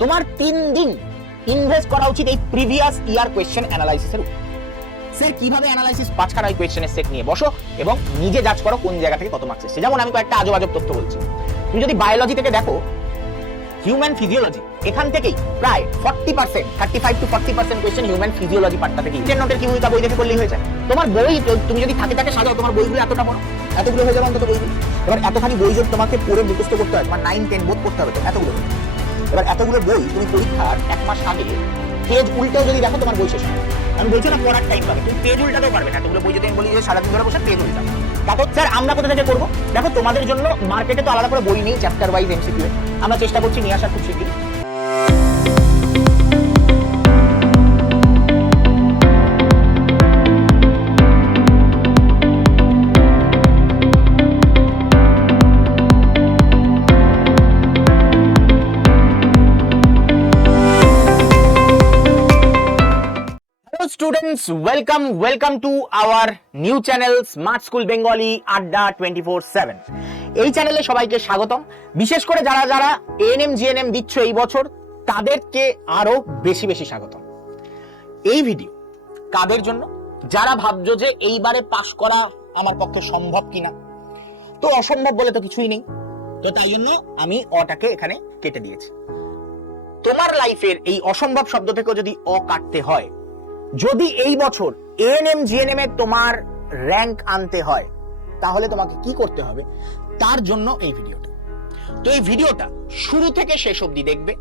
তোমার তিন দিন ইনভেস্ট করা উচিত এই প্রিভিয়াস ইয়ার কোয়েশ্চেন অ্যানালাইসিসের উপর। স্যার কীভাবে অ্যানালাইসিস পাঁচখানা ওই কোয়েশ্চেনের সেট নিয়ে বসো এবং নিজে জাজ করো কোন জায়গা থেকে কত মার্কস এসেছে। যেমন আমি কয়েকটা আজব আজব তথ্য বলছি। তুমি যদি বায়োলজি থেকে দেখো হিউম্যান ফিজিওলজি এখান থেকেই প্রায় forty percent thirty five to forty percent question human physiology পার্টটা থেকে। ইন্ডিয়ান নোটের কি ভূমিকা বই দেখে করলেই হয়ে যায়। তোমার বই তুমি যদি থাকে থাকে সাজাও, তোমার বইগুলো এতটা বড়, এতগুলো হয়ে যাবে অন্তত বইগুলো। এবার এতখানি বই যদি তোমাকে পড়ে মুখস্থ করতে হয়, তোমার নাইন টেন বোধ করতে হবে এতগুলো। এবার এতগুলো বই তুমি পরীক্ষার এক মাস আগে পেজ উল্টেও যদি দেখো, তোমার বই শেষ। আমি বলছি না পড়ার টাইম পাবে তুমি পেজ উল্টাতেও পারবে না। এতগুলো বই যদি আমি বলি যে সারাদিন ধরে বসে পেজ উল্টাও তারপর স্যার আমরা কোথা থেকে করব? দেখো, তোমাদের জন্য মার্কেটে তো আলাদা করে বই নেই চ্যাপ্টার ওয়াইজ এমসিকিউ আমরা চেষ্টা করছি নিয়ে আসার খুব শিগগিরই। Students, welcome, welcome to our new channel Smart School Bengali আড্ডা 24/7 এই চ্যানেলে সবাইকে স্বাগতম। বিশেষ করে যারা যারা এএনএম জিএনএম দিচ্ছ এই বছর তাদেরকে আরও বেশি বেশি স্বাগতম। এই ভিডিও কাদের জন্য? যারা ভাবছ যে এইবারে পাশ করা আমার পক্ষে সম্ভব কিনা? তো অসম্ভব বলে তো কিছুই নেই। তো তাই জন্য আমি অটাকে এখানে কেটে দিয়েছি। তোমার লাইফের এই অসম্ভব শব্দ থেকেও যদি অ কাটতে হয় যদি এই বছর এএনএম জিএনএম এ তোমার র্যাঙ্ক আনতে হয়, তাহলে তোমাকে কি করতে হবে? তার জন্য এই ভিডিওটা। তো এই ভিডিওটা শুরু থেকে শেষ অবধি দেখবে।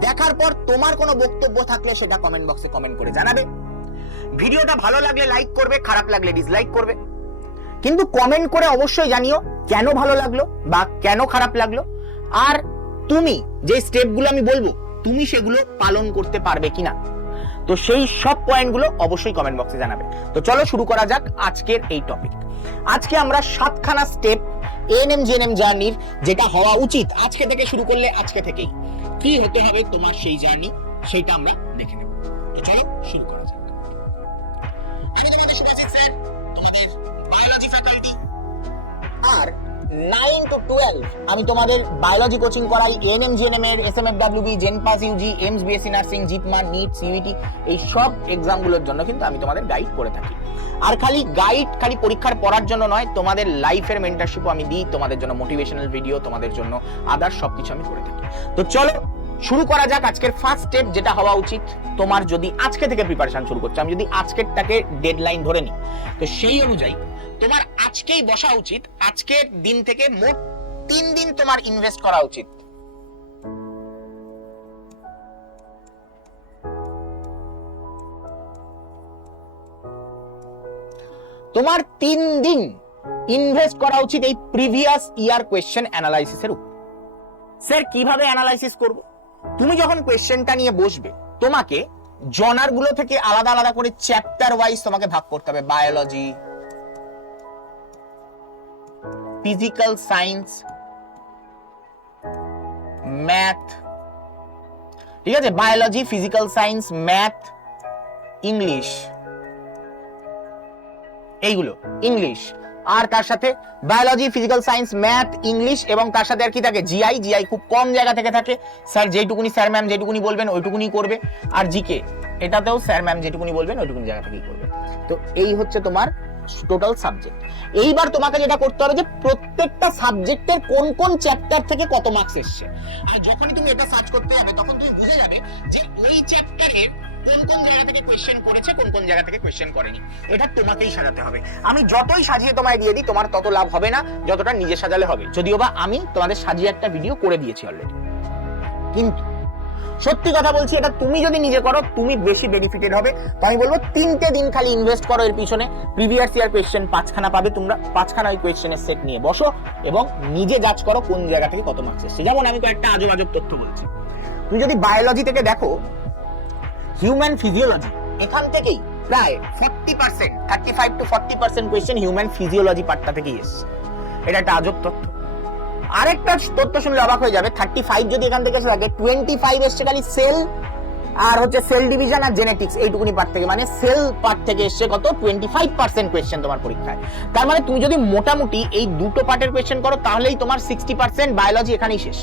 দেখার পর তোমার কোনো বক্তব্য থাকলে সেটা কমেন্ট বক্সে কমেন্ট করে জানাবে। ভিডিওটা ভালো লাগলে লাইক করবে, খারাপ লাগলে ডিসলাইক করবে। কিন্তু কমেন্ট করে অবশ্যই জানিও কেন ভালো লাগল বা কেন খারাপ লাগল। আর তুমি যে স্টেপগুলো আমি বলব, তুমি সেগুলো পালন করতে পারবে কিনা। তো সেই সব পয়েন্টগুলো অবশ্যই কমেন্ট বক্সে জানাবে। তো চলো শুরু করা যাক আজকের এই টপিক আজকে আমরা সাতখানা স্টেপ এএনএম জিএনএম জার্নির যেটা হওয়া উচিত, আজকে থেকে শুরু করলে আজকে থেকেই। কি হতে হবে তোমার সেই জার্নি সেটা আমরা দেখে নেব। তো চলো শুরু করা যাক। আমি তোমাদের শুভাজিৎ স্যার তোমাদের বায়োলজি ফ্যাকাল্টি আর নাইন টু টুয়েলভ আমি তোমাদের বায়োলজি কোচিং করাই এন জিএনএম এর S M F WB JENPAS UG AIIMS BSc nursing JIPMER NEET CET এই সব এক্সামগুলোর জন্য কিন্তু আমি তোমাদের গাইড করে থাকি। আর খালি গাইড খালি পরীক্ষার পড়ার জন্য নয়, তোমাদের লাইফের মেন্টারশিপও আমি দিই, তোমাদের জন্য মোটিভেশনাল ভিডিও তোমাদের জন্য আদার সবকিছু আমি করে থাকি। তো চলো শুরু করা যাক আজকের ফার্স্ট স্টেপ যেটা হওয়া উচিত। তোমার যদি আজকে থেকে প্রিপারেশন শুরু করছ, আমি যদি আজকেরটাকে ডেডলাইন ধরে নিই, তো সেই অনুযায়ী তোমার আজকেই বসা উচিত। আজকের দিন থেকে মোট তিন দিন তোমার ইনভেস্ট করা উচিত। তোমার তিন দিন ইনভেস্ট করা উচিত এই প্রিভিয়াস ইয়ার কোয়েশ্চেন অ্যানালাইসিসের উপর। স্যার কীভাবে অ্যানালাইসিস করব? তুমি যখন কোয়েশ্চেনটা নিয়ে বসবে, তোমাকে জনারগুলো থেকে আলাদা আলাদা করে চ্যাপ্টার ওয়াইজ তোমাকে ভাগ করতে হবে। বায়োলজি ফিজিক্যাল সায়েন্স ম্যাথ ঠিক আছে? Biology physical science math English এইগুলো। ইংলিশ আর তার সাথে biology physical science math English এবং তার সাথে আর কি থাকে? জিআই জিআই খুব কম জায়গা থেকে থাকে। স্যার যেটুকুনি স্যার ম্যাম যেটুকুনি বলবেন, ওইটুকুনি করবে। আর জিকে এটাতেও স্যার ম্যাম যেটুকুনি বলবেন, ওইটুকুনি জায়গা থেকেই করবে। তো এই হচ্ছে তোমার টোটাল সাবজেক্ট এইবার তোমাকে যেটা করতে হবে যে, প্রত্যেকটা সাবজেক্টের কোন কোন চ্যাপ্টার থেকে কত মার্কস এসছে। আর যখনই তুমি এটা সার্চ করতে যাবে, তখন তুমি বুঝে যাবে যে ওই চ্যাপ্টারের কোন কোন জায়গা থেকে কোয়েশ্চেন করেছে, কোন কোন জায়গা থেকে কোয়েশ্চেন করেনি। এটা তোমাকেই সাজাতে হবে। আমি যতই সাজিয়ে তোমায় দিয়ে দিই, তোমার তত লাভ হবে না, যতটা নিজে সাজালে হবে। যদিও বা আমি তোমাদের সাজিয়ে একটা ভিডিও করে দিয়েছি অলরেডি কিন্তু সত্যি কথা বলছি, এটা তুমি যদি নিজে করো, তুমি বেশি বেনিফিটেড হবে। তো আমি বলব, তিনটে দিন খালি ইনভেস্ট করো এর পিছনে। প্রিভিয়াস ইয়ার কোয়েশ্চেন পাঁচখানা পাবে তোমরা। পাঁচখানা ওই কোয়েশ্চেনের সেট নিয়ে বসো এবং নিজে যাচ করো কোন জায়গা থেকে কত মার্কস এসছে। যেমন আমি কয়েকটা আজব আজব তথ্য বলছি। তুমি যদি বায়োলজি থেকে দেখো হিউম্যান ফিজিওলজি এখান থেকেই প্রায় forty percent thirty five to forty percent question human physiology পার্টটা থেকেই এসছে। এটা একটা আজব তথ্য। আরেকটা তথ্য শুনলে অবাক হয়ে যাবে থার্টি ফাইভ যদি এখান থেকে এসে থাকে টোয়েন্টি ফাইভ এসছে খালি সেল আর হচ্ছে সেল ডিভিশন আর জেনেটিক্স এইটুকুনি পার্ট থেকে। মানে সেল পার্ট থেকে এসছে কত? টোয়েন্টি ফাইভ পার্সেন্ট কোয়েশ্চেন তোমার পরীক্ষায়। তার মানে তুমি যদি মোটামুটি এই দুটো পার্টের কোয়েশ্চেন করো, তাহলেই তোমার সিক্সটি পার্সেন্ট বায়োলজি এখানেই শেষ।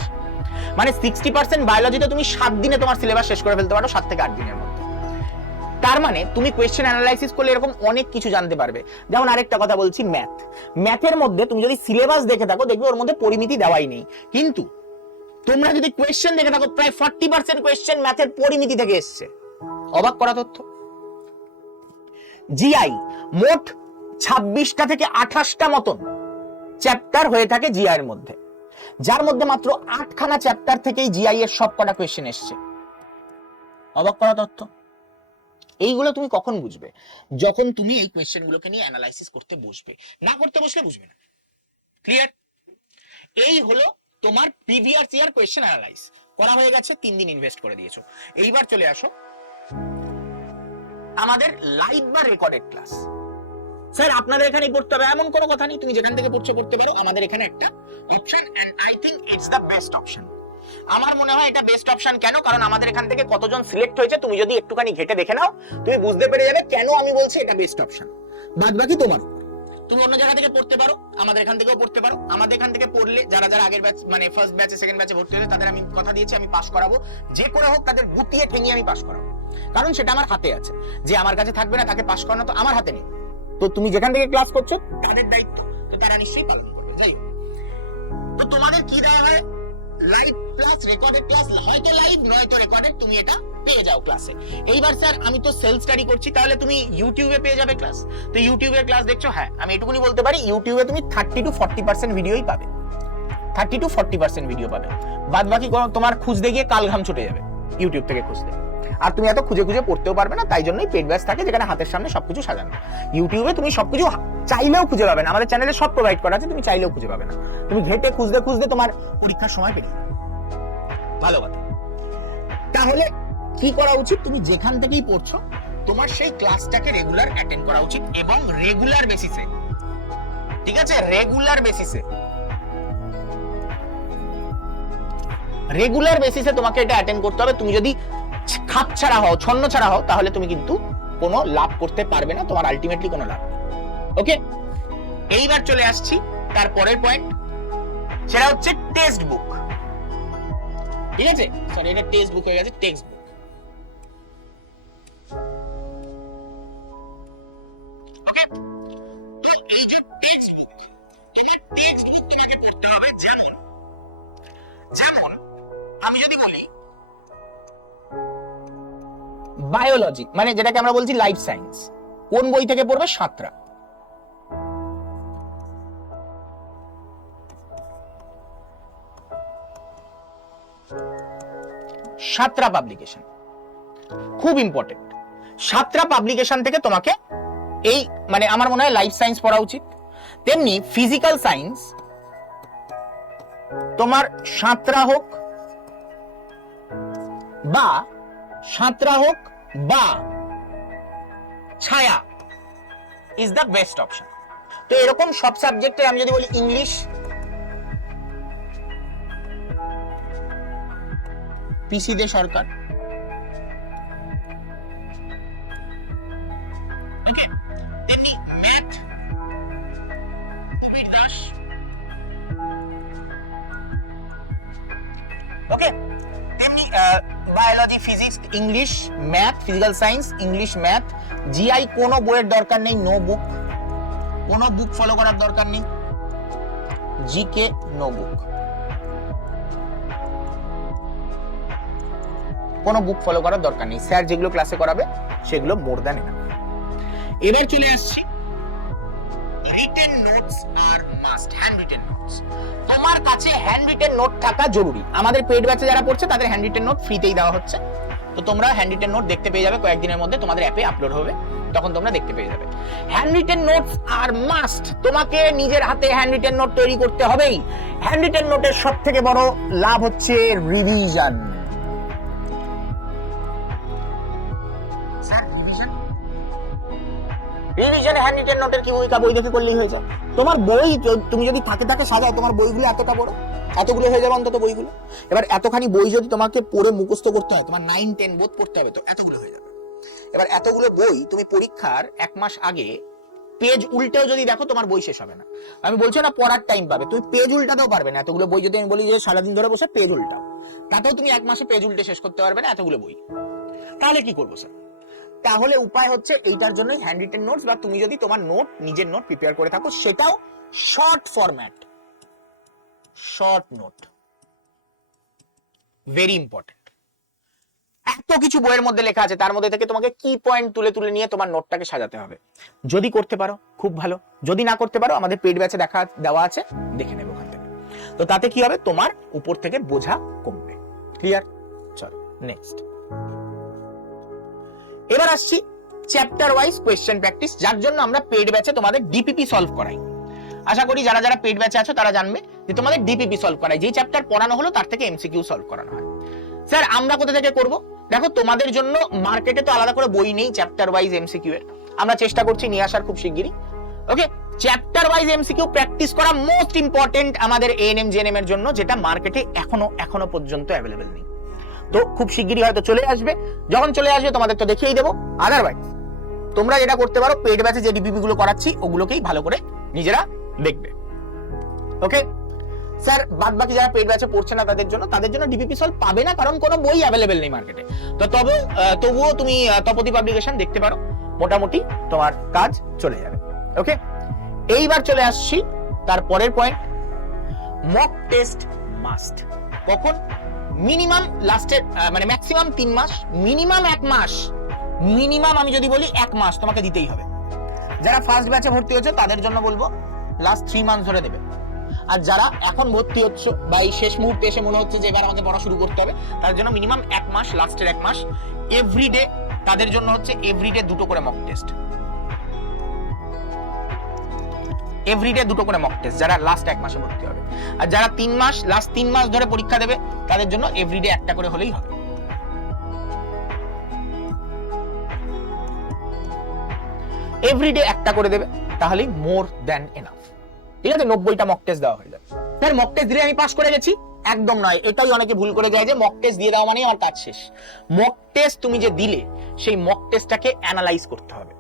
মানে সিক্সটি পার্সেন্ট বায়োলজিতে তুমি সাত দিনে তোমার সিলেবাস শেষ করে ফেলতে পারো, সাত থেকে আট দিনের মধ্যে। তার মানে তুমি কোয়েশ্চেন অ্যানালাইসিস করলে এরকম অনেক কিছু জানতে পারবে। যেমন আরেকটা কথা বলছি ম্যাথ ম্যাথের মধ্যে তুমি যদি সিলেবাস দেখে থাকো, দেখবে ওর মধ্যে পরিমিতি দেওয়াই নেই। কিন্তু তোমরা যদি কোয়েশ্চেন দেখে থাকো, প্রায় ফর্টি পার্সেন্ট কোয়েশ্চেন ম্যাথের পরিমিতি থেকে এসছে। অবাক করা তথ্য? জিআই মোট ছাব্বিশটা থেকে আঠাশটা মতন চ্যাপ্টার হয়ে থাকে জিআই এর মধ্যে। যার মধ্যে মাত্র আটখানা চ্যাপ্টার থেকেই জিআই এর সব কটা কোয়েশ্চেন এসছে। অবাক করা তথ্য? এইগুলো তুমি কখন বুঝবে? যখন তুমি এই কোয়েশ্চেন গুলোকে নিয়ে অ্যানালাইসিস করতে বসবে। না করতে বসলে বুঝবে না। ক্লিয়ার এই হলো তোমার প্রিভিয়াস ইয়ার কোয়েশ্চেন অ্যানালাইজ করা হয়ে গেছে, তিন দিন ইনভেস্ট করে দিয়েছ। এইবার চলে আসো। আমাদের লাইভ বা রেকর্ডেড ক্লাস স্যার, আপনাদের এখানেই পড়তে হবে। এমন কোনো কথা নেই, তুমি যেখান থেকে পড়ছো পড়তে পারো। আমাদের এখানে একটা option and I think it's the best option আমার মনে হয় এটা বেস্ট অপশন কেন? কারণ আমাদের এখান থেকে কতজন সিলেক্ট হয়েছে, তুমি যদি একটুখানি ঘেটে দেখে নাও, তুমি বুঝতে পেরে যাবে কেন আমি বলছি এটা বেস্ট অপশন বাদ বাকি তোমার তুমি অন্য জায়গা থেকে পড়তে পারো, আমাদের এখান থেকেও পড়তে পারো। আমাদের এখান থেকে পড়লে যারা যারা আগের ব্যাচ মানে ফার্স্ট ব্যাচে সেকেন্ড ব্যাচে ভর্তি হয়েছে, তাদের আমি কথা দিয়েছি, আমি পাস করাবো। যে করে হোক, তাদের গুতিয়ে ঠেঙিয়ে আমি পাস করাবো। কারণ সেটা আমার হাতে আছে। যে আমার কাছে থাকবে না, তাকে পাস করানো তো আমার হাতে নেই। তো তুমি যেখান থেকে ক্লাস করছ? তাদের দায়িত্ব, তো তারা নিশ্চয়ই পালন করবে যাই তো তোমাদের কি দেওয়া হয়? লাইভ ক্লাস রেকর্ডেড ক্লাস হয়তো লাইভ নয়তো রেকর্ডেড তুমি এটা পেয়ে যাও ক্লাসে এইবার স্যার আমি তো স্টাডি করছি, তাহলে তুমি ইউটিউবে পেয়ে যাবে ক্লাস তো ইউটিউবের ক্লাস দেখছ? হ্যাঁ আমি এটুকুনি বলতে পারি ইউটিউবে তুমি থার্টি টু ফর্টি পার্সেন্ট ভিডিওই পাবে। Thirty to forty percent video পাবে। বাদ বাকি তোমার খুঁজতে গিয়ে কাল ঘাম ছুটে যাবে ইউটিউব থেকে খুঁজতে। আর তুমি এত খুঁজে খুঁজে পড়তেও পারবে না, তাই জন্যই পেড ব্যাচ থাকে যেখানে হাতের সামনে সবকিছু সাজানো। ইউটিউবে তুমি সবকিছু চাইলেও খুঁজে পাবে না, আমাদের চ্যানেলে সব প্রোভাইড করা আছে, তুমি চাইলেও খুঁজে পাবে না। তুমি ঘেটে খুঁজতে খুঁজতে তোমার পরীক্ষার সময় পেরিয়ে। ভালো কথা। তাহলে কি করা উচিত? তুমি যেখান থেকেই পড়ছো, তোমার সেই ক্লাসটাকে রেগুলার অ্যাটেন্ড করা উচিত এবং রেগুলার বেসিসে ঠিক আছে? রেগুলার বেসিসে রেগুলার বেসিসে তোমাকে এটা অ্যাটেন্ড করতে হবে। তুমি যদি খাপ ছাড়া হও, ছন্ন ছাড়া হও, তাহলে তুমি কিন্তু কোনো লাভ করতে পারবে না, তোমার আলটিমেটলি কোনো লাভ ওকে এইবার চলে আসছি তার পরের পয়েন্ট সেটা হচ্ছে টেক্সট বুক ঠিক আছে? সরি এটা টেক্সট বুক হয়ে গেছে টেক্সট বুক ওকে এই যে টেক্সট বুক টেক্সট বুক তোমাকে পড়তে হবে যেমন যেমন, আমি যদি বলি বায়োলজি মানে যেটাকে আমরা বলছি লাইফ সায়েন্স কোন বই থেকে পড়বে? সাতরা। সাতরা পাবলিকেশন খুব ইম্পর্টেন্ট সাতরা পাবলিকেশন থেকে তোমাকে এই মানে আমার মনে হয় লাইফ সায়েন্স পড়া উচিত। তেমনি ফিজিক্যাল সায়েন্স তোমার সাঁতরা হোক বা সাঁতরা হোক বা ছায়া ইজ দ্য বেস্ট অপশন তো এরকম সব সাবজেক্টে আমি যদি বলি English PC De Sarkar English math physical science English math GI কোনো বইয়ের দরকার নেই নো বুক কোনো বুক ফলো করার দরকার নেই। জিকে নো বুক কোনো বুক ফলো করার দরকার নেই। স্যার যেগুলো ক্লাসে করাবে, সেগুলো মোর দ্যান এনাফ এবার চলে আসছি। রিটেন নোটস আর মাস্ট হ্যান্ড রিটেন নোটস তোমার কাছে হ্যান্ড রিটেন নোট থাকা জরুরি। আমাদের পেড ব্যাচে যারা পড়ছে, তাদের হ্যান্ড রিটেন নোট ফ্রিতেই দেওয়া হচ্ছে। তো তোমরা হ্যান্ড রিটেন নোট দেখতে পেয়ে যাবে, কয়েকদিনের মধ্যে তোমাদের অ্যাপে আপলোড হবে, তখন তোমরা দেখতে পেয়ে যাবে। হ্যান্ড রিটেন নোটস আর মাস্ট তোমাকে নিজের হাতে হ্যান্ড রিটেন নোট তৈরি করতে হবেই। হ্যান্ড রিটেন নোটের সব থেকে বড় লাভ হচ্ছে রিভিশন নোটের কি ভূমিকা করলেই তোমার বই তুমি যদি থাকে থাকে সাজাও, তোমার বইগুলো এতটা বড়? এতগুলো হয়ে যাবে অন্তত বইগুলো? এবার এতখানি বই যদি তোমাকে পড়ে করতে হয়, তোমার নাইন টেন বোধ পড়তে হবে তো, এতগুলো হয়ে যাবে। এবার এতগুলো বই তুমি পরীক্ষার এক মাস আগে পেজ উল্টেও যদি দেখো, তোমার বই শেষ হবে না। আমি বলছি না পড়ার টাইম পাবে, তুমি পেজ উল্টাতেও পারবে না। এতগুলো বই যদি আমি বলি যে সারাদিন ধরে বসে পেজ উল্টাও। তাতেও তুমি এক মাসে পেজ উল্টে শেষ করতে পারবে না এতগুলো বই। তাহলে কি করব স্যার তাহলে উপায় হচ্ছে এইটার জন্যই হ্যান্ড রিটেন নোটস বা তুমি যদি তোমার নোট নিজের নোট প্রিপেয়ার করে থাকো, সেটাও short format short note very important এত কিছু বইয়ের মধ্যে লেখা আছে, তার মধ্যে থেকে তোমাকে কি পয়েন্ট তুলে তুলে নিয়ে তোমার নোটটাকে সাজাতে হবে। যদি করতে পারো, খুব ভালো। যদি না করতে পারো, আমাদের পেড ব্যাচে দেখা, দেওয়া আছে, দেখে নেব ওখান থেকে। তো তাতে কি হবে? তোমার উপর থেকে বোঝা কমবে। ক্লিয়ার চলো নেক্সট এবার আসছি চ্যাপ্টার ওয়াইজ কোয়েশ্চেন প্র্যাকটিস যার জন্য আমরা পেড ব্যাচে তোমাদের ডিপিপি সলভ করাই। আশা করি যারা যারা পেড ব্যাচে আছো তারা জানবে যে তোমাদের ডিপিপি সলভ করাই। যেই চ্যাপ্টার পড়ানো হলো, তার থেকে এমসিকিউ সলভ করানো হয়। স্যার, আমরা কোথা থেকে করব? দেখো, তোমাদের জন্য মার্কেটে তো আলাদা করে বই নেই চ্যাপ্টার ওয়াইজ এমসিকিউ এর। আমরা চেষ্টা করছি নিয়ে আসার খুব শিগগিরই। Okay chapter wise MCQ practice করা মোস্ট ইম্পর্টেন্ট আমাদের এএনএম জেএনএম এর জন্য, যেটা মার্কেটে এখনও এখনও পর্যন্ত অ্যাভেলেবেল নেই। তো খুব শিগগিরই হয়তো চলে আসবে। যখন চলে আসবে তোমাদের তো দেখিয়েই দেবো। আদারওয়াইজ তোমরা যেটা করতে পারো পেড ব্যাচে যে ডিপিপি গুলো করাচ্ছি, ওগুলোকেই ভালো করে নিজেরা দেখবে। ওকে স্যার বাদ বাকি যারা পেড ব্যাচে পড়ছে না তাদের জন্য তাদের জন্য ডিপিপি সলভ পাবে না, কারণ কোনো বই অ্যাভেলেবেল নেই মার্কেটে তো তবে তবুও তুমি তপতি পাবলিকেশন দেখতে পারো। মোটামুটি তোমার কাজ চলে যাবে। ওকে এইবার চলে আসছি, তার পরের পয়েন্ট মক টেস্ট মাস্ট কখন? মিনিমাম লাস্টের মানে ম্যাক্সিমাম তিন মাস, মিনিমাম এক মাস, মিনিমাম আমি যদি বলি এক মাস তোমাকে দিতেই হবে। যারা ফার্স্ট ব্যাচে ভর্তি হয়েছে, তাদের জন্য বলব লাস্ট থ্রি মান্থ ধরে দেবে। আর যারা এখন ভর্তি হচ্ছে বা এই শেষ মুহূর্তে এসে মনে হচ্ছে যে এবার আমাকে পড়া শুরু করতে হবে তার জন্য মিনিমাম এক মাস লাস্টের এক মাস এভরিডে তাদের জন্য হচ্ছে এভরিডে দুটো করে মক টেস্ট এভরিডে দুটো করে মক টেস্ট যারা লাস্ট এক মাসে ভর্তি হবে। আর যারা তিন মাস লাস্ট তিন মাস ধরে পরীক্ষা দেবে, তাদের জন্য এভরিডে একটা করে হলেই হবে। এভরিডে একটা করে দেবে, তাহলেই মোর দ্যান এনাফ ঠিক আছে? নব্বইটা মক টেস্ট দেওয়া হয়ে যাবে। স্যার মক টেস্ট দিলে আমি পাস করে গেছি? একদম নয়। এটাই অনেকে ভুল করে যায় যে মক টেস্ট দিয়ে দেওয়া মানে আমার কাজ শেষ। মক টেস্ট তুমি যে দিলে, সেই মক টেস্টটাকে অ্যানালাইজ করতে হবে।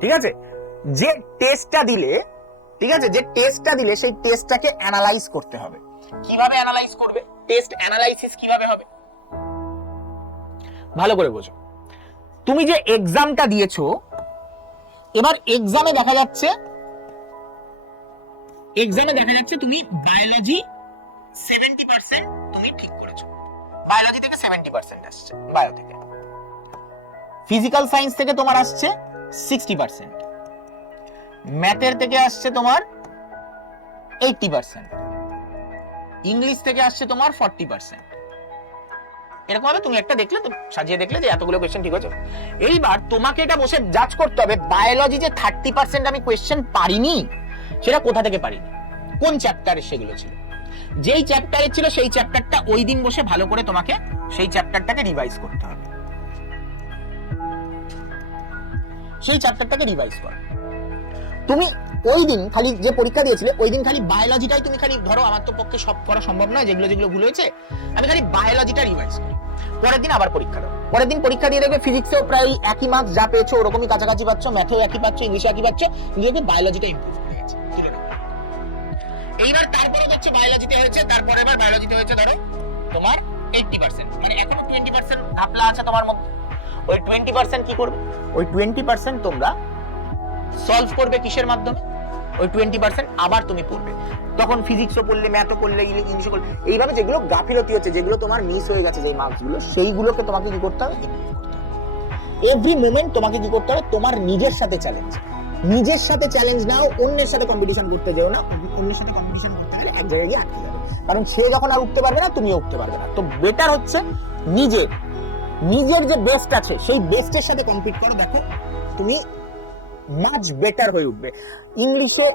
ঠিক আছে? যে টেস্টটা দিলে ঠিক আছে? যে টেস্টটা দিলে সেই টেস্টটাকে অ্যানালাইজ করতে হবে। কীভাবে অ্যানালাইজ করবে? টেস্ট অ্যানালাইসিস কীভাবে হবে? ভালো করে বোঝো। তুমি যে এক্সামটা দিয়েছ, এবার এক্সামে দেখা যাচ্ছে এক্সামে দেখা যাচ্ছে তুমি বায়োলজি সেভেন্টি পার্সেন্ট তুমি ঠিক করেছ। বায়োলজি থেকে সেভেন্টি পার্সেন্ট আসছে বায়ো থেকে। ফিজিক্যাল সায়েন্স থেকে তোমার আসছে সিক্সটি পার্সেন্ট ম্যাথের থেকে আসছে তোমার এইটটি পার্সেন্ট। ইংলিশ থেকে আসছে তোমার ফর্টি পার্সেন্ট। এরকম ভাবে তুমি একটা দেখলে তো, সাজিয়ে দেখলে যে এতগুলো কোয়েশ্চেন ঠিক আছে এইবার তোমাকে এটা বসে জাজ করতে হবে বায়োলজি যে থার্টি পার্সেন্ট আমি কোয়েশ্চেন পারিনি, সেটা কোথা থেকে পারিনি? কোন চ্যাপ্টারে সেগুলো ছিল? যেই চ্যাপ্টারে ছিল, সেই চ্যাপ্টারটা ওই দিন বসে ভালো করে তোমাকে সেই চ্যাপ্টারটাকে রিভাইজ করতে হবে। সেই চ্যাপ্টারটাকে রিভাইজ করো। তুমি ওই দিন খালি যে পরীক্ষা দিয়েছিলে, ওই দিন খালি বায়োলজিটাই তুমি খালি ধরো আমার তো পক্ষে সব করা সম্ভব নয়, যেগুলো যেগুলো ভুল হয়েছে, আমি খালি বায়োলজিটা রিভাইজ করি। পরের দিন আবার পরীক্ষা দাও। পরের দিন পরীক্ষা দিয়ে দেখবে ফিজিক্সেও প্রায় একই মার্কস যা পেয়েছ, ওরকমই কাছাকাছি পাচ্ছ ম্যাথেও একই পাচ্ছ ইংলিশে একই পাচ্ছ দেখবে বায়োলজিটা ইমপ্রুভ হয়ে গেছে। এইবার তারপরে হচ্ছে বায়োলজিতে হয়েছে, তারপরে এবার বায়োলজিতে হয়েছে ধরো তোমার এইটটি পার্সেন্ট মানে এখনও টোয়েন্টি পার্সেন্ট ঘাপলা আছে তোমার মধ্যে। ওই টোয়েন্টি পার্সেন্ট কি করবে? ওই টোয়েন্টি পার্সেন্ট তোমরা সলভ করবে কিসের মাধ্যমে? ওই টোয়েন্টি পার্সেন্ট আবার তুমি পড়বে। তখন ফিজিক্সও পড়লে ম্যাথও পড়লে ইংলিশও পড়লে। এইভাবে যেগুলো গাফিলতি হচ্ছে, যেগুলো তোমার মিস হয়ে গেছে যে মার্কসগুলো সেইগুলোকে তোমাকে কি করতে হবে? এভরি মোমেন্ট তোমাকে কি করতে হবে? তোমার নিজের সাথে চ্যালেঞ্জ নিজের সাথে চ্যালেঞ্জ নাও, অন্যের সাথে কম্পিটিশন করতে যেও না। অন্যের সাথে কম্পিটিশন করতে গেলে এক জায়গায় গিয়ে আটকে যাবে। কারণ সে যখন আর উঠতে পারবে না, তুমিও উঠতে পারবে না। তো বেটার হচ্ছে নিজের। নিজের যে বেস্ট আছে, সেই বেস্টের সাথে কম্পিট করো। দেখো, তুমি মাচ বেটার হয়ে উঠবে। ইংলিশে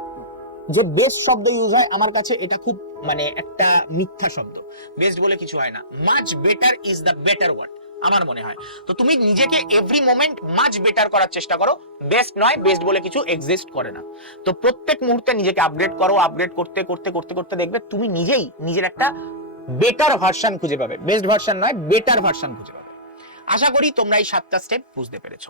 যে বেস্ট শব্দ ইউজ হয়, আমার কাছে এটা খুব মানে একটা মিথ্যা শব্দ। বেস্ট বলে কিছু হয় না। Much better is the better word আমার মনে হয়। তো তুমি নিজেকে এভরি মোমেন্ট মাচ বেটার করার চেষ্টা করো। বেস্ট নয় বেস্ট বলে কিছু এক্সিস্ট করে না। তো প্রত্যেক মুহূর্তে নিজেকে আপগ্রেড করো আপগ্রেড করতে করতে করতে করতে দেখবে তুমি নিজেই নিজের একটা বেটার ভার্সন খুঁজে পাবে। বেস্ট ভার্সন নয় বেটার ভার্সন খুঁজে পাবে। আশা করি তোমরা এই সাতটা স্টেপ বুঝতে পেরেছ।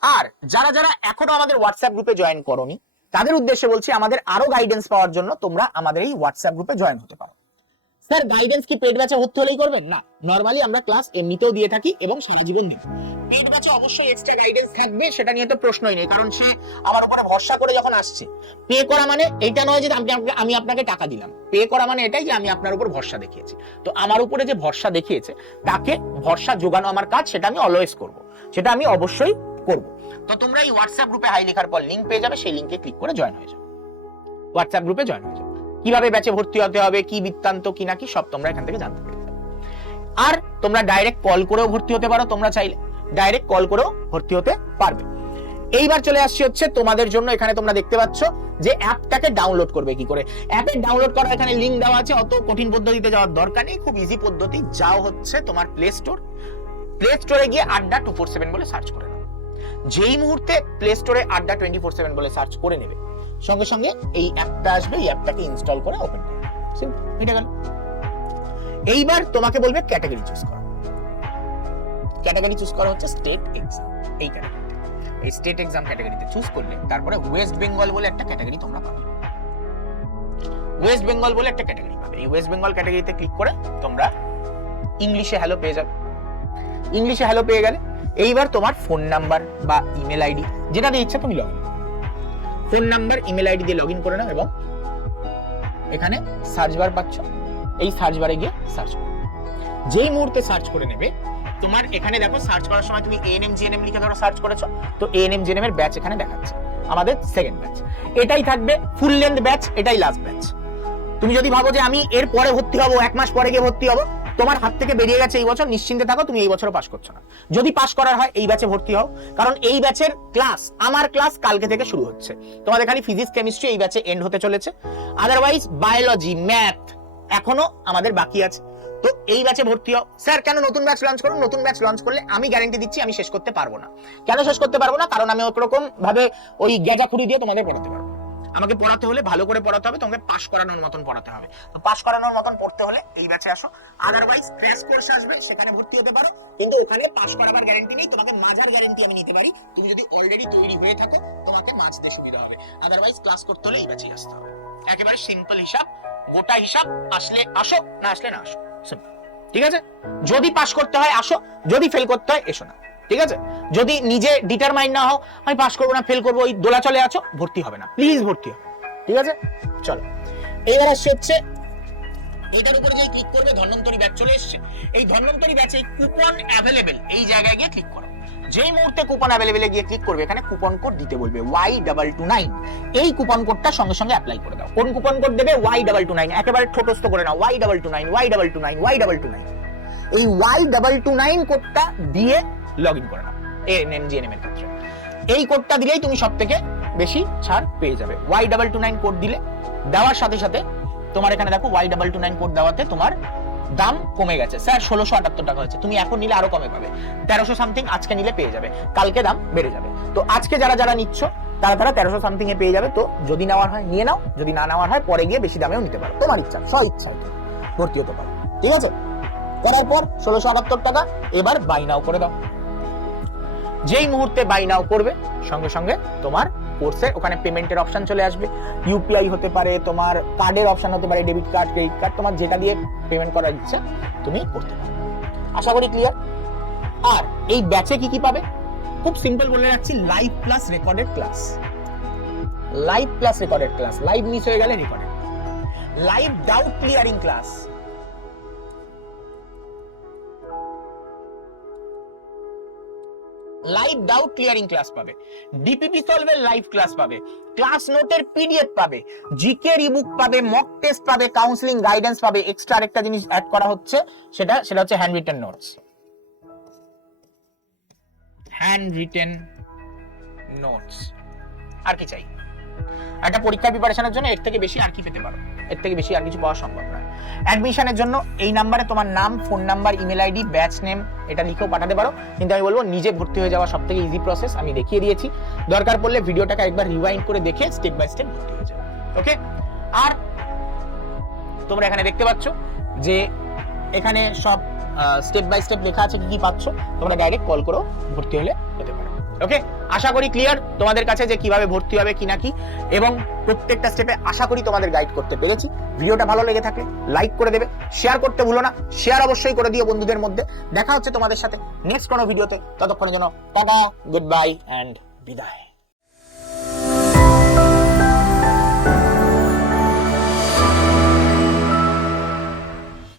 আর যারা যারা এখনও আমাদের হোয়াটসঅ্যাপ গ্রুপে জয়েন করনি, তাদের উদ্দেশ্যে বলছি আমাদের আরও গাইডেন্স পাওয়ার জন্য তোমরা আমাদের এই হোয়াটসঅ্যাপ গ্রুপে জয়েন হতে পারো। স্যার গাইডেন্স কি পেড ব্যাচে ভর্তি হলেই করবেন? না নর্মালি আমরা ক্লাস এমনিতেও দিয়ে থাকি এবং সারা জীবন দিই পেড ব্যাচে অবশ্যই এক্সট্রা গাইডেন্স থাকবে, সেটা নিয়ে তো প্রশ্নই নেই, কারণ সে আমার উপরে ভরসা করে যখন আসছে পে করা মানে এটা নয় যে আমি আপনাকে- আমি আপনাকে টাকা দিলাম। পে করা মানে এটাই যে আমি আপনার উপর ভরসা দেখিয়েছি। তো আমার উপরে যে ভরসা দেখিয়েছে, তাকে ভরসা যোগানো আমার কাজ, সেটা আমি অলওয়েজ করব। সেটা আমি অবশ্যই করব। তো তোমরা এই হোয়াটসঅ্যাপ গ্রুপে হাই লেখার পর লিংক পেয়ে যাবে, সেই লিংকে ক্লিক করে জয়েন হয়ে যাবে হোয়াটসঅ্যাপ গ্রুপে জয়েন হয়ে যাবে কীভাবে ব্যাচে ভর্তি হতে হবে, কি বৃত্তান্ত, কি না কি, সব তোমরা এখান থেকে জানতে পেরে যাবে। আর তোমরা ডাইরেক্ট কল করেও ভর্তি হতে পারো, তোমরা চাইলে ডাইরেক্ট কল করেও ভর্তি হতে পারবে। এইবার চলে আসছি হচ্ছে তোমাদের জন্য, এখানে তোমরা দেখতে পাচ্ছ যে অ্যাপটাকে ডাউনলোড করবে কি করে। অ্যাপে ডাউনলোড করা এখানে লিংক দেওয়া আছে, অত কঠিন পদ্ধতিতে যাওয়ার দরকার নেই, খুব ইজি পদ্ধতি। যাও হচ্ছে তোমার প্লে স্টোর প্লে স্টোরে গিয়ে আড্ডা টু ফোর সেভেন বলে সার্চ করে যেই মুহূর্তে প্লে স্টোরে আড্ডা টোয়েন্টি ফোর সেভেন বলে সার্চ করে নেবে, সঙ্গে সঙ্গে এই অ্যাপটা আসবে, এই অ্যাপটাকে ইনস্টল করে ওপেন করবে। এটা গেল। এইবার তোমাকে বলবে ক্যাটাগরি চুজ করো। ক্যাটাগরি চুজ করা হচ্ছে স্টেট এক্সাম এই ক্যাটাগরিতে এই স্টেট এক্সাম ক্যাটাগরিতে চুজ করলে তারপরে ওয়েস্ট বেঙ্গল বলে একটা ক্যাটাগরি তোমরা পাবে। ওয়েস্ট বেঙ্গল বলে একটা ক্যাটাগরি পাবে। এই ওয়েস্ট বেঙ্গল ক্যাটাগরিতে ক্লিক করে তোমরা ইংলিশে হ্যালো পেয়ে যাবে। ইংলিশে হ্যালো পেয়ে গেলে এইবার তোমার ফোন নাম্বার বা ইমেল আইডি যেটা দিয়ে ইচ্ছা তুমি log phone number email ID দিয়ে লগ ইন করে নাও এবং এখানে সার্চ বার পাচ্ছ। এই সার্চ বারে গিয়ে সার্চ করো। যেই মুহূর্তে সার্চ করে নেবে, তোমার এখানে দেখো সার্চ করার সময় তুমি এএনএম জিএনএম লিখে ধরো সার্চ করেছ, তো এএনএম জিএনএম এর ব্যাচ এখানে দেখাচ্ছে। আমাদের সেকেন্ড ব্যাচ এটাই থাকবে ফুল লেন্থ ব্যাচ এটাই লাস্ট ব্যাচ তুমি যদি ভাবো যে আমি এর পরে ভর্তি হব, এক মাস পরে গিয়ে ভর্তি হব তোমার হাত থেকে বেরিয়ে গেছে এই বছর, নিশ্চিন্তে থাকো, তুমি এই বছরও পাস করছ না। যদি পাস করার হয়, এই ব্যাচে ভর্তি হও, কারণ এই ব্যাচের ক্লাস আমার ক্লাস কালকে থেকে শুরু হচ্ছে। তোমাদের খালি ফিজিক্স কেমিস্ট্রি এই ব্যাচে এন্ড হতে চলেছে। আদারওয়াইজ বায়োলজি ম্যাথ এখনও আমাদের বাকি আছে। তো এই ব্যাচে ভর্তি হও। স্যার কেন নতুন ব্যাচ লঞ্চ করুন নতুন ব্যাচ লঞ্চ করলে আমি গ্যারান্টি দিচ্ছি, আমি শেষ করতে পারব না। কেন শেষ করতে পারব না? কারণ আমি ওরকম ভাবে ওই গেজাখুরি দিয়ে তোমাদের পড়াতে পারব। আমাকে পড়াতে হলে ভালো করে পড়াতে হবে, তোমাকে পাশ করানোর মতন পড়াতে হবে। তো পাশ করানোর মতন পড়তে হলে এই ব্যাচে আসো। আদারওয়াইজ ক্র্যাশ কোর্স আসবে, সেখানে ভর্তি হতে পারো। কিন্তু ওখানে পাশ করাবার গ্যারান্টি নেই, তোমাকে মাঝার গ্যারান্টি আমি নিতে পারি। তুমি যদি অলরেডি তৈরি হয়ে থাকো, তোমাকে মাঝতে সুবিধা হবে। আদারওয়াইজ ক্লাস করতে হলে এই ব্যাচে আসতে হবে। একেবারে সিম্পল হিসাব, গোটা হিসাব, আসলে আসো, না আসলে না আসো। Simple. ঠিক আছে? যদি পাশ করতে হয়, আসো, যদি ফেল করতে হয়, এসো না। ঠিক আছে? যদি নিজে ডিটারমাইন না হও, আমি পাস করব না ফেল করব, ওই দোলা চলে আছো, ভর্তি হবে না। প্লিজ ভর্তি হবে ঠিক আছে? চলো। এবার আসছে হচ্ছে, এটার উপরে যে ক্লিক করবে, ধন্বন্তরী ব্যাচ চলে এসেছে। এই ধন্বন্তরী ব্যাচে কুপন অ্যাভেলেবেল এই জায়গায় গিয়ে ক্লিক করো। যেই মুহূর্তে কুপন অ্যাভেলেবেলে গিয়ে ক্লিক করবে, এখানে কুপন কোড দিতে বলবে ওয়াই ডাবল টু নাইন এই কুপন কোডটা সঙ্গে সঙ্গে অ্যাপ্লাই করে দাও। কোন কুপন কোড দেবে? ওয়াই ডাবল টু নাইন একেবারে ঠোঁটস্থ করে নাও। Y double two nine Y double two nine Y double two nine এই ওয়াই ডাবল টু নাইন কোডটা দিয়ে লগ ইন করে নাও এএনএম জিএনএম এর ক্ষেত্রে। এই কোডটা দিলেই তুমি সব থেকে বেশি ছাড় পেয়ে যাবে। Y double two nine code দিলে, দেওয়ার সাথে সাথে তোমার এখানে দেখো Y double two nine code দেওয়াতে তোমার দাম কমে গেছে। স্যার, ষোলোশো আটাত্তর টাকা হচ্ছে তুমি এখন নিলে আরও কমে পাবে। তেরোশো সামথিং আজকে নিলে পেয়ে যাবে। কালকে দাম বেড়ে যাবে। তো আজকে যারা যারা নিচ্ছ, তারা তারা তেরোশো সামথিং এ পেয়ে যাবে। তো যদি নেওয়ার হয়, নিয়ে নাও। যদি না নেওয়ার হয়, পরে গিয়ে বেশি দামেও নিতে পারো। তোমার ইচ্ছা, স্ব ইচ্ছা ভর্তি হতে পারো। ঠিক আছে? করার পর ষোলোশো আটাত্তর টাকা, এবার বাই নাও করে দাও। যেই মুহূর্তে বাই নাও করবে, সঙ্গে সঙ্গে তোমার কোর্সে ওখানে পেমেন্টের অপশন চলে আসবে। ইউপিআই হতে পারে, তোমার কার্ডের অপশন হতে পারে ডেবিট কার্ড ক্রেডিট কার্ড তোমার যেটা দিয়ে পেমেন্ট করার ইচ্ছা তুমি করতে পারো। আশা করি ক্লিয়ার আর এই ব্যাচে কি কি পাবে? খুব সিম্পল বলে রাখছি live plus recorded class live plus recorded class live miss হয়ে গেলে recorded live doubt clearing class live doubt clearing class পাবে। ডিপিপি সলভের লাইভ ক্লাস পাবে। ক্লাস নোটের পিডিএফ পাবে। জিকে রিবুক পাবে মক টেস্ট পাবে কাউন্সিলিং গাইডেন্স পাবে। এক্সট্রা আরেকটা জিনিস অ্যাড করা হচ্ছে, সেটা সেটা হচ্ছে hand written notes hand written notes আর কি চাই? একটা পরীক্ষার প্রিপারেশনের জন্য এর থেকে বেশি আর কি পেতে পারো। এর থেকে বেশি আর কিছু পাওয়া সম্ভব নয়। অ্যাডমিশনের জন্য এই নাম্বারে তোমার নাম phone number email ID batch name এটা লিখেও পাঠাতে পারো। কিন্তু আমি বলব, নিজে ভর্তি হয়ে যাওয়া সব থেকে ইজি প্রসেস আমি দেখিয়ে দিয়েছি। দরকার পড়লে ভিডিওটাকে একবার রিওয়াইন্ড করে দেখে স্টেপ বাই স্টেপ ভর্তি হয়ে যাবে ওকে আর তোমরা এখানে দেখতে পাচ্ছ যে এখানে সব স্টেপ বাই স্টেপ লেখা আছে কি কি পাচ্ছ। তোমরা ডাইরেক্ট কল করো ভর্তি হলে পেতে পারো। ওকে আশা করি ক্লিয়ার তোমাদের কাছে যে কীভাবে ভর্তি হবে, কি না কি? এবং প্রত্যেকটা স্টেপে আশা করি তোমাদের গাইড করতে পেরেছি। ভিডিওটা ভালো লেগে থাকলে লাইক করে দেবে। শেয়ার করতে ভুলো না। শেয়ার অবশ্যই করে দিও বন্ধুদের মধ্যে। দেখা হচ্ছে তোমাদের সাথে নেক্সট কোনো ভিডিওতে ততক্ষণের জন্য টাটা গুড বাই অ্যান্ড বিদায়।